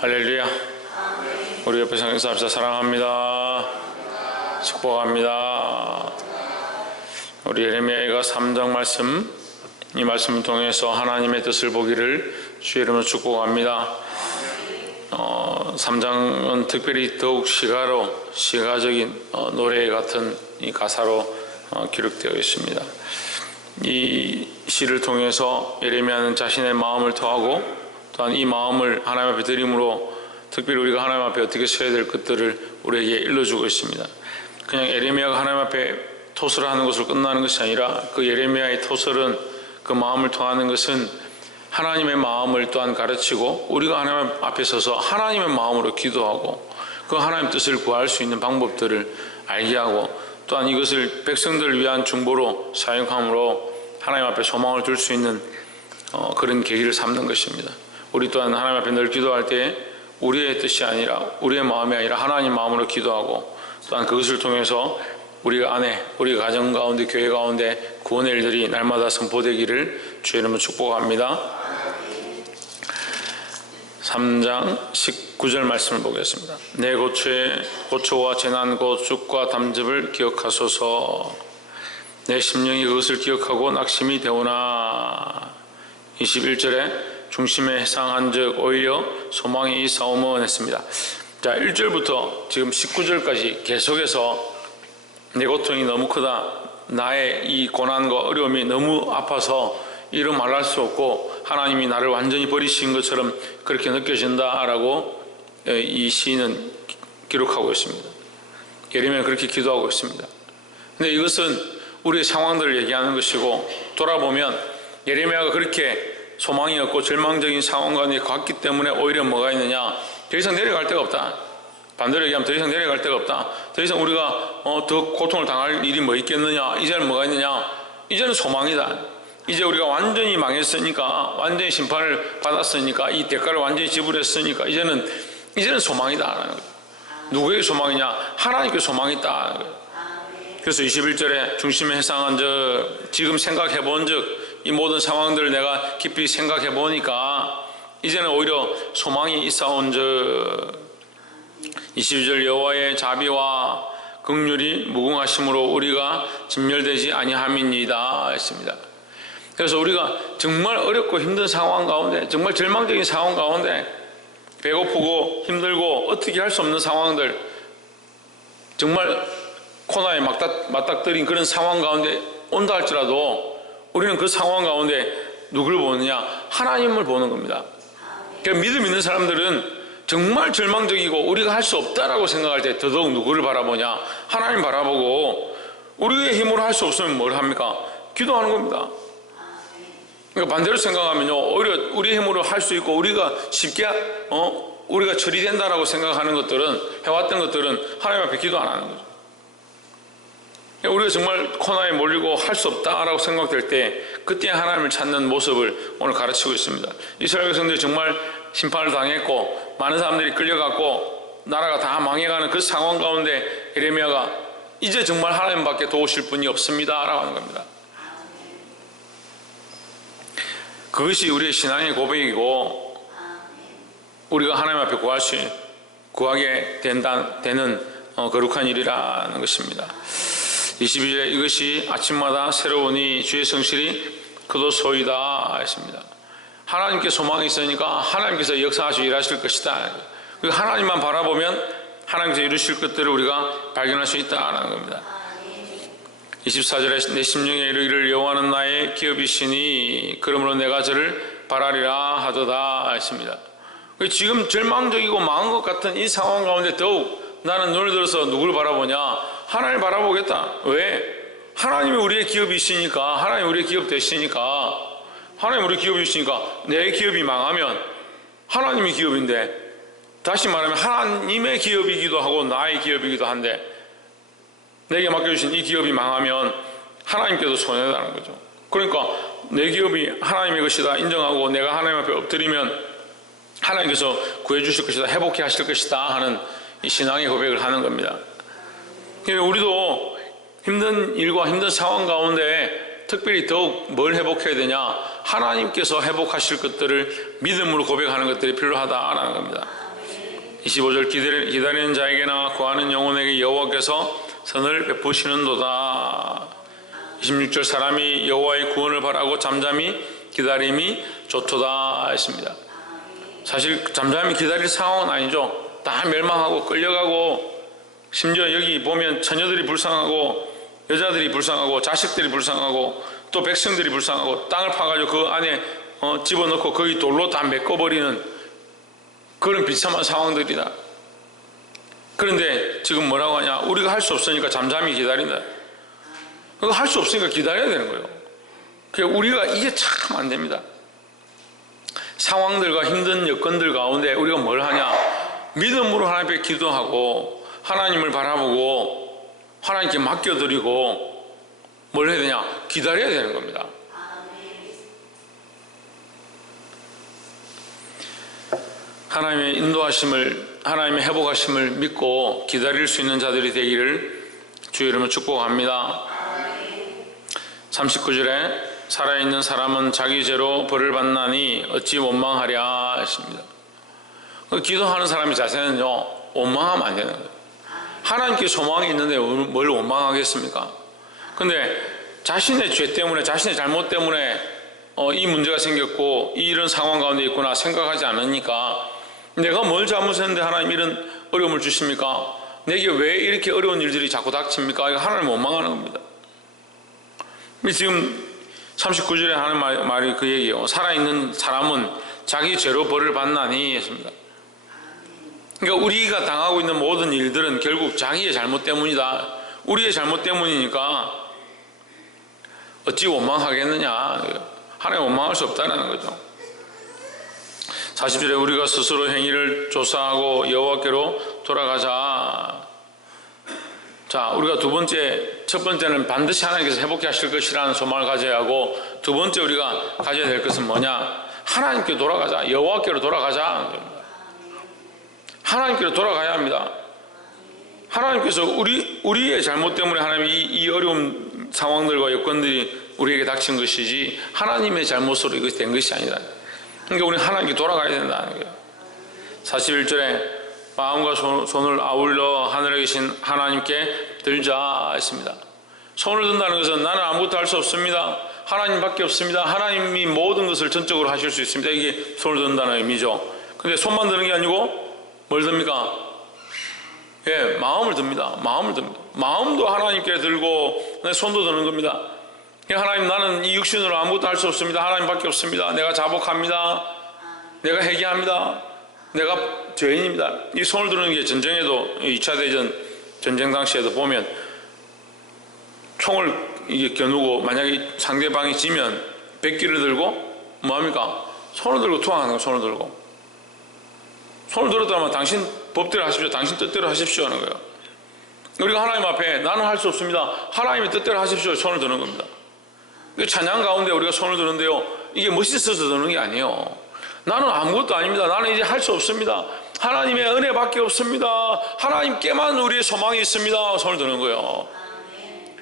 할렐루야. 우리 옆에 성경사합시다. 사랑합니다. 축복합니다. 우리 예레미야가 3장 말씀, 이 말씀을 통해서 하나님의 뜻을 보기를 주의 이름으로 축복합니다. 3장은 특별히 더욱 시가적인 노래 같은 이 가사로 기록되어 있습니다. 이 시를 통해서 예레미야는 자신의 마음을 토하고 또한 이 마음을 하나님 앞에 드림으로 특별히 우리가 하나님 앞에 어떻게 서야 될 것들을 우리에게 일러주고 있습니다. 그냥 예레미야가 하나님 앞에 토설을 하는 것으로 끝나는 것이 아니라 그 예레미야의 토설은, 그 마음을 통하는 것은 하나님의 마음을 또한 가르치고 우리가 하나님 앞에 서서 하나님의 마음으로 기도하고 그 하나님 뜻을 구할 수 있는 방법들을 알게 하고 또한 이것을 백성들을 위한 중보로 사용함으로 하나님 앞에 소망을 둘 수 있는 그런 계기를 삼는 것입니다. 우리 또한 하나님 앞에 늘 기도할 때 우리의 뜻이 아니라, 우리의 마음이 아니라 하나님 마음으로 기도하고 또한 그것을 통해서 우리가 안에, 우리 가정 가운데, 교회 가운데 구원의 일들이 날마다 선포되기를 주의 이름으로 축복합니다. 3장 19절 말씀을 보겠습니다. 내 고초와 재난 곧 죽과 담즙을 기억하소서. 내 심령이 그것을 기억하고 낙심이 되오나. 21절에 중심에 해상한 즉 오히려 소망이 있사오면 했습니다. 자, 1절부터 지금 19절까지 계속해서 내 고통이 너무 크다, 나의 이 고난과 어려움이 너무 아파서 이루 말할 수 없고 하나님이 나를 완전히 버리신 것처럼 그렇게 느껴진다 라고 이 시인은 기록하고 있습니다. 예레미야는 그렇게 기도하고 있습니다. 근데 이것은 우리의 상황들을 얘기하는 것이고, 돌아보면 예레미야가 그렇게 소망이 없고 절망적인 상황 가운데 갔기 때문에 오히려 뭐가 있느냐, 더 이상 내려갈 데가 없다. 반대로 얘기하면 더 이상 내려갈 데가 없다. 더 이상 우리가 더 고통을 당할 일이 뭐 있겠느냐, 이제는 뭐가 있느냐, 이제는 소망이다. 이제 우리가 완전히 망했으니까, 완전히 심판을 받았으니까, 이 대가를 완전히 지불했으니까 이제는 소망이다. 누구에게 소망이냐? 하나님께 소망이 있다. 그래서 21절에 중심에 해상한 즉, 지금 생각해 본 즉, 이 모든 상황들을 내가 깊이 생각해 보니까 이제는 오히려 소망이 있사온 즉, 22절 여호와의 자비와 긍휼이 무궁하심으로 우리가 진멸되지 아니함이니이다 했습니다. 그래서 우리가 정말 어렵고 힘든 상황 가운데, 정말 절망적인 상황 가운데, 배고프고 힘들고 어떻게 할 수 없는 상황들, 정말 코너에 맞닥뜨린 그런 상황 가운데 온다 할지라도 우리는 그 상황 가운데 누구를 보느냐? 하나님을 보는 겁니다. 그러니까 믿음 있는 사람들은 정말 절망적이고 우리가 할 수 없다라고 생각할 때 더더욱 누구를 바라보냐? 하나님 바라보고, 우리의 힘으로 할 수 없으면 뭘 합니까? 기도하는 겁니다. 그러니까 반대로 생각하면요, 오히려 우리의 힘으로 할 수 있고 우리가 쉽게 우리가 처리된다라고 생각하는 것들은, 해왔던 것들은 하나님 앞에 기도 안 하는 거죠. 우리가 정말 코너에 몰리고 할 수 없다라고 생각될 때 그때 하나님을 찾는 모습을 오늘 가르치고 있습니다. 이스라엘 백성들이 정말 심판을 당했고 많은 사람들이 끌려갔고 나라가 다 망해가는 그 상황 가운데 예레미야가 이제 정말 하나님밖에 도우실 분이 없습니다 라고 하는 겁니다. 그것이 우리의 신앙의 고백이고 우리가 하나님 앞에 구하게 되는 거룩한 일이라는 것입니다. 22절에 이것이 아침마다 새로우니 주의 성실이 그도 소이다 했습니다. 하나님께 소망이 있으니까 하나님께서 역사하시고 일하실 것이다. 하나님만 바라보면 하나님께서 이루실 것들을 우리가 발견할 수 있다는 겁니다. 24절에 내 심령에 이르기를 여호와는 나의 기업이시니 그러므로 내가 저를 바라리라 하도다 했습니다. 지금 절망적이고 망한 것 같은 이 상황 가운데 더욱 나는 눈을 들어서 누구를 바라보냐? 하나님을 바라보겠다. 왜? 하나님이 우리의 기업이시니까, 하나님이 우리의 기업 되시니까, 하나님이 우리의 기업이시니까 내 기업이 망하면 하나님이 기업인데, 다시 말하면 하나님의 기업이기도 하고 나의 기업이기도 한데, 내게 맡겨주신 이 기업이 망하면 하나님께도 손해다는 거죠. 그러니까 내 기업이 하나님의 것이다 인정하고 내가 하나님 앞에 엎드리면 하나님께서 구해주실 것이다, 회복해 하실 것이다 하는 이 신앙의 고백을 하는 겁니다. 우리도 힘든 일과 힘든 상황 가운데 특별히 더욱 뭘 회복해야 되냐? 하나님께서 회복하실 것들을 믿음으로 고백하는 것들이 필요하다라는 겁니다. 25절 기다리는 자에게나 구하는 영혼에게 여호와께서 선을 베푸시는도다. 26절 사람이 여호와의 구원을 바라고 잠잠히 기다림이 좋도다 했습니다. 사실 잠잠히 기다릴 상황은 아니죠. 다 멸망하고 끌려가고, 심지어 여기 보면 처녀들이 불쌍하고 여자들이 불쌍하고 자식들이 불쌍하고 또 백성들이 불쌍하고 땅을 파가지고 그 안에 집어넣고 거기 돌로 다 메꿔버리는 그런 비참한 상황들이다. 그런데 지금 뭐라고 하냐? 우리가 할 수 없으니까 잠잠히 기다린다. 그거 할 수 없으니까 기다려야 되는 거예요. 그러니까 우리가 이게 참 안 됩니다. 상황들과 힘든 여건들 가운데 우리가 뭘 하냐? 믿음으로 하나님 앞에 기도하고 하나님을 바라보고 하나님께 맡겨드리고 뭘 해야 되냐? 기다려야 되는 겁니다. 하나님의 인도하심을, 하나님의 회복하심을 믿고 기다릴 수 있는 자들이 되기를 주의 이름으로 축복합니다. 39절에 살아있는 사람은 자기 죄로 벌을 받나니 어찌 원망하랴 했습니다. 기도하는 사람의 자세는요, 원망하면 안 되는 거예요. 하나님께 소망이 있는데 뭘 원망하겠습니까? 근데 자신의 죄 때문에, 자신의 잘못 때문에 이 문제가 생겼고 이런 상황 가운데 있구나 생각하지 않으니까, 내가 뭘 잘못했는데 하나님 이런 어려움을 주십니까? 내게 왜 이렇게 어려운 일들이 자꾸 닥칩니까? 이거 하나님 원망하는 겁니다. 지금 39절에 하는 말이 그 얘기예요. 살아있는 사람은 자기 죄로 벌을 받나니 했습니다. 그러니까 우리가 당하고 있는 모든 일들은 결국 자기의 잘못 때문이다. 우리의 잘못 때문이니까 어찌 원망하겠느냐. 하나님 원망할 수 없다는 거죠. 40절에 우리가 스스로 행위를 조사하고 여호와께로 돌아가자. 자, 우리가 첫 번째는 반드시 하나님께서 회복해 하실 것이라는 소망을 가져야 하고, 두 번째 우리가 가져야 될 것은 뭐냐? 하나님께 돌아가자. 여호와께로 돌아가자. 하나님께로 돌아가야 합니다. 하나님께서 우리의 잘못 때문에 하나님이 이 어려운 상황들과 여건들이 우리에게 닥친 것이지 하나님의 잘못으로 이것이 된 것이 아니다. 그러니까 우리는 하나님께 돌아가야 된다는 거예요. 41절에 마음과 손을 아울러 하늘에 계신 하나님께 들자 했습니다. 손을 든다는 것은 나는 아무것도 할 수 없습니다. 하나님밖에 없습니다. 하나님이 모든 것을 전적으로 하실 수 있습니다. 이게 손을 든다는 의미죠. 근데 손만 드는 게 아니고 뭘 듭니까? 예, 마음을 듭니다. 마음을 듭니다. 마음도 하나님께 들고 손도 드는 겁니다. 하나님, 나는 이 육신으로 아무것도 할 수 없습니다. 하나님밖에 없습니다. 내가 자복합니다. 내가 회개합니다. 내가 죄인입니다. 이 손을 드는 게 전쟁에도 2차 대전 전쟁 당시에도 보면 총을 이게 겨누고 만약에 상대방이 지면 백기를 들고 뭐합니까? 손을 들고 투항하는 거예요. 손을 들고. 손을 들었다면 당신 법대로 하십시오. 당신 뜻대로 하십시오 하는 거예요. 우리가 하나님 앞에 나는 할 수 없습니다. 하나님의 뜻대로 하십시오. 손을 드는 겁니다. 찬양 가운데 우리가 손을 드는데요, 이게 멋있어서 드는 게 아니에요. 나는 아무것도 아닙니다. 나는 이제 할 수 없습니다. 하나님의 은혜밖에 없습니다. 하나님께만 우리의 소망이 있습니다. 손을 드는 거예요.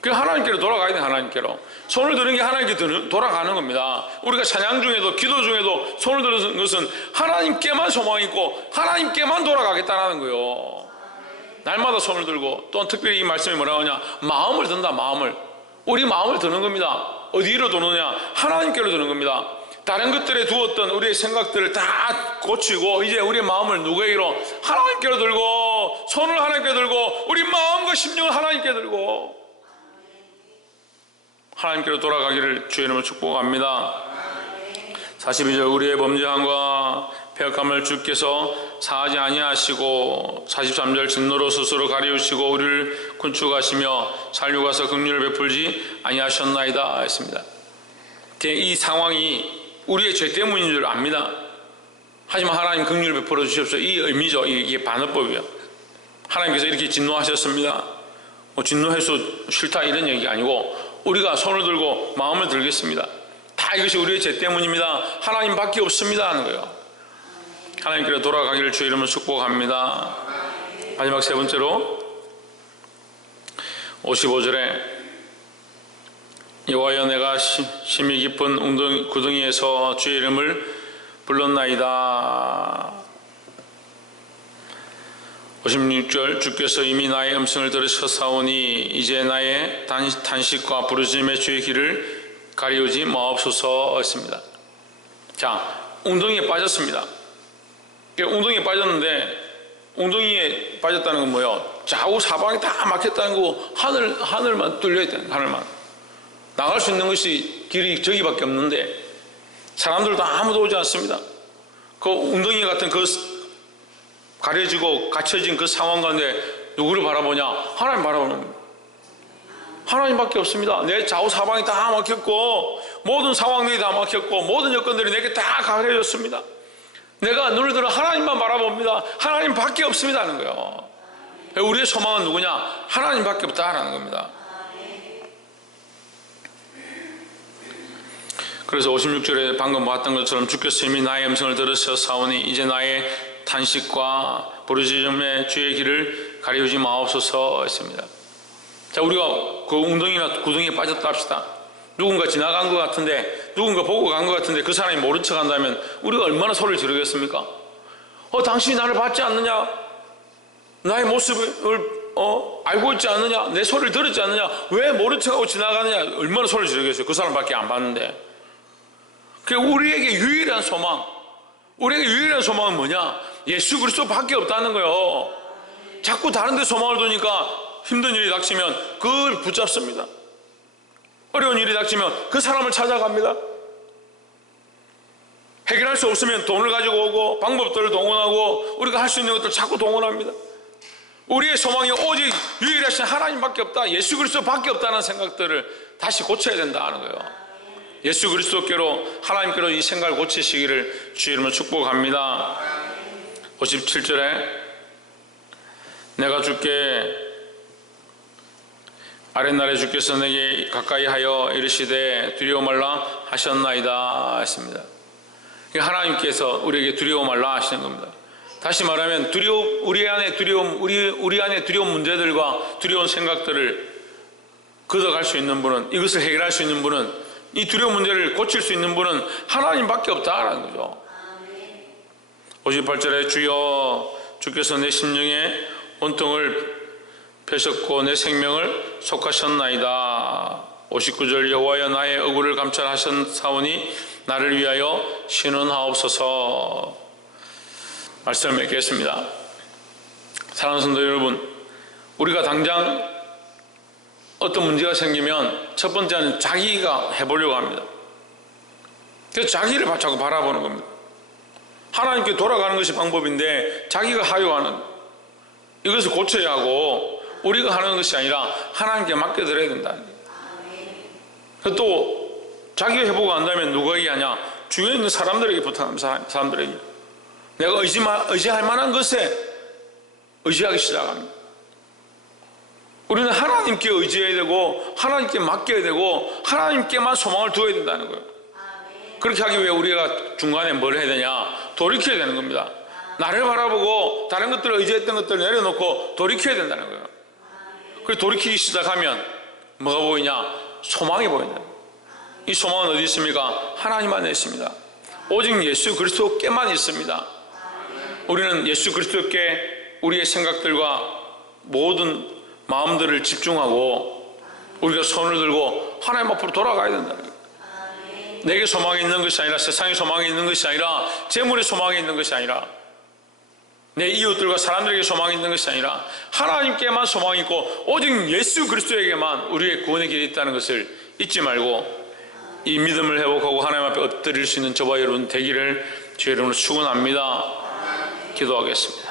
그 하나님께로 돌아가야 돼. 하나님께로 손을 드는 게 하나님께 돌아가는 겁니다. 우리가 찬양 중에도 기도 중에도 손을 드는 것은 하나님께만 소망이 있고 하나님께만 돌아가겠다는 거예요. 날마다 손을 들고, 또 특별히 이 말씀이 뭐라고 하냐, 마음을 든다. 마음을, 우리 마음을 드는 겁니다. 어디로 드느냐? 하나님께로 드는 겁니다. 다른 것들에 두었던 우리의 생각들을 다 고치고 이제 우리의 마음을 누구에게로? 하나님께로 들고, 손을 하나님께 들고, 우리 마음과 심령을 하나님께 들고 하나님께로 돌아가기를 주의 이름으로 축복합니다. 42절 우리의 범죄함과 패역함을 주께서 사하지 아니하시고, 43절 진노로 스스로 가리우시고 우리를 군축하시며 살려가서 긍휼을 베풀지 아니하셨나이다 했습니다. 이 상황이 우리의 죄 때문인 줄 압니다. 하지만 하나님 긍휼을 베풀어 주십시오. 이 의미죠. 이게 반어법이에요. 하나님께서 이렇게 진노하셨습니다. 진노해서 싫다 이런 얘기가 아니고, 우리가 손을 들고 마음을 들겠습니다. 다 이것이 우리의 죄 때문입니다. 하나님밖에 없습니다 하는 거예요. 하나님께로 돌아가기를 주의 이름으로 축복합니다. 마지막 세 번째로 55절에 여호와여 내가 심히 깊은 구덩이에서 주의 이름을 불렀나이다. 56절 주께서 이미 나의 음성을 들으셨사오니 이제 나의 탄식과 부르짖음의 주의 길을 가리우지 마옵소서 했습니다. 자, 웅덩이에 빠졌습니다. 웅덩이에 빠졌는데 웅덩이에 빠졌다는 건 뭐예요? 좌우 사방이 다 막혔다는 거고 하늘만 뚫려 있다는, 하늘만 나갈 수 있는 것이 길이 저기밖에 없는데 사람들도 아무도 오지 않습니다. 그 웅덩이 같은 그 가려지고 갇혀진 그 상황 가운데 누구를 바라보냐? 하나님 바라보는 겁니다. 하나님밖에 없습니다. 내 좌우 사방이 다 막혔고 모든 상황들이 다 막혔고 모든 여건들이 내게 다 가려졌습니다. 내가 눈을 들어 하나님만 바라봅니다. 하나님밖에 없습니다 하는 거예요. 우리의 소망은 누구냐? 하나님밖에 없다라는 겁니다. 그래서 56절에 방금 봤던 것처럼 주께서 이미 나의 음성을 들으셨사오니 이제 나의 탄식과 부르짖음의 주의 길을 가리우지 마옵소서 했습니다. 자, 우리가 그 웅덩이나 구덩이에 빠졌다 합시다. 누군가 지나간 것 같은데, 누군가 보고 간 것 같은데 그 사람이 모른 척 한다면 우리가 얼마나 소리를 지르겠습니까? 당신이 나를 봤지 않느냐? 나의 모습을 알고 있지 않느냐? 내 소리를 들었지 않느냐? 왜 모른 척하고 지나가느냐? 얼마나 소리를 지르겠어요? 그 사람밖에 안 봤는데. 우리에게 유일한 소망, 우리에게 유일한 소망은 뭐냐? 예수 그리스도밖에 없다는 거예요. 자꾸 다른 데 소망을 두니까 힘든 일이 닥치면 그걸 붙잡습니다. 어려운 일이 닥치면 그 사람을 찾아갑니다. 해결할 수 없으면 돈을 가지고 오고 방법들을 동원하고 우리가 할 수 있는 것들 자꾸 동원합니다. 우리의 소망이 오직 유일하신 하나님밖에 없다, 예수 그리스도밖에 없다는 생각들을 다시 고쳐야 된다는 거예요. 예수 그리스도께로, 하나님께로 이 생각을 고치시기를 주의 이름으로 축복합니다. 57절에 내가 주께 아랫날에 주께서 내게 가까이 하여 이르시되 두려워 말라 하셨나이다 했습니다. 하나님께서 우리에게 두려워 말라 하시는 겁니다. 다시 말하면 우리 안에 두려운 문제들과 두려운 생각들을 걷어갈 수 있는 분은, 이것을 해결할 수 있는 분은, 이 두려운 문제를 고칠 수 있는 분은 하나님밖에 없다라는 거죠. 58절에 주여 주께서 내 심령에 온통을 펴셨고 내 생명을 속하셨나이다. 59절 여호와여 나의 억울을 감찰하셨사오니 나를 위하여 신원하옵소서. 말씀을 맺겠습니다. 사랑하는 성도 여러분, 우리가 당장 어떤 문제가 생기면 첫 번째는 자기가 해보려고 합니다. 그래서 자기를 자꾸 바라보는 겁니다. 하나님께 돌아가는 것이 방법인데 자기가 하려고 하는 이것을 고쳐야 하고 우리가 하는 것이 아니라 하나님께 맡겨드려야 된다는 거예요. 또 자기가 해보고 안다면 누구에게 하냐? 주위에 있는 사람들에게 부탁합니다. 사람들에게 내가 의지할 만한 것에 의지하기 시작합니다. 우리는 하나님께 의지해야 되고 하나님께 맡겨야 되고 하나님께만 소망을 두어야 된다는 거예요. 그렇게 하기 위해 우리가 중간에 뭘 해야 되냐? 돌이켜야 되는 겁니다. 나를 바라보고 다른 것들을 의지했던 것들을 내려놓고 돌이켜야 된다는 거예요. 그래서 돌이키기 시작하면 뭐가 보이냐? 소망이 보인다. 이 소망은 어디 있습니까? 하나님 안에 있습니다. 오직 예수 그리스도께만 있습니다. 우리는 예수 그리스도께 우리의 생각들과 모든 마음들을 집중하고 우리가 손을 들고 하나님 앞으로 돌아가야 된다는 거예요. 내게 소망이 있는 것이 아니라, 세상에 소망이 있는 것이 아니라, 재물에 소망이 있는 것이 아니라, 내 이웃들과 사람들에게 소망이 있는 것이 아니라 하나님께만 소망이 있고 오직 예수 그리스도에게만 우리의 구원의 길이 있다는 것을 잊지 말고 이 믿음을 회복하고 하나님 앞에 엎드릴 수 있는 저와 여러분 되기를 주의 이름으로 축원합니다. 기도하겠습니다.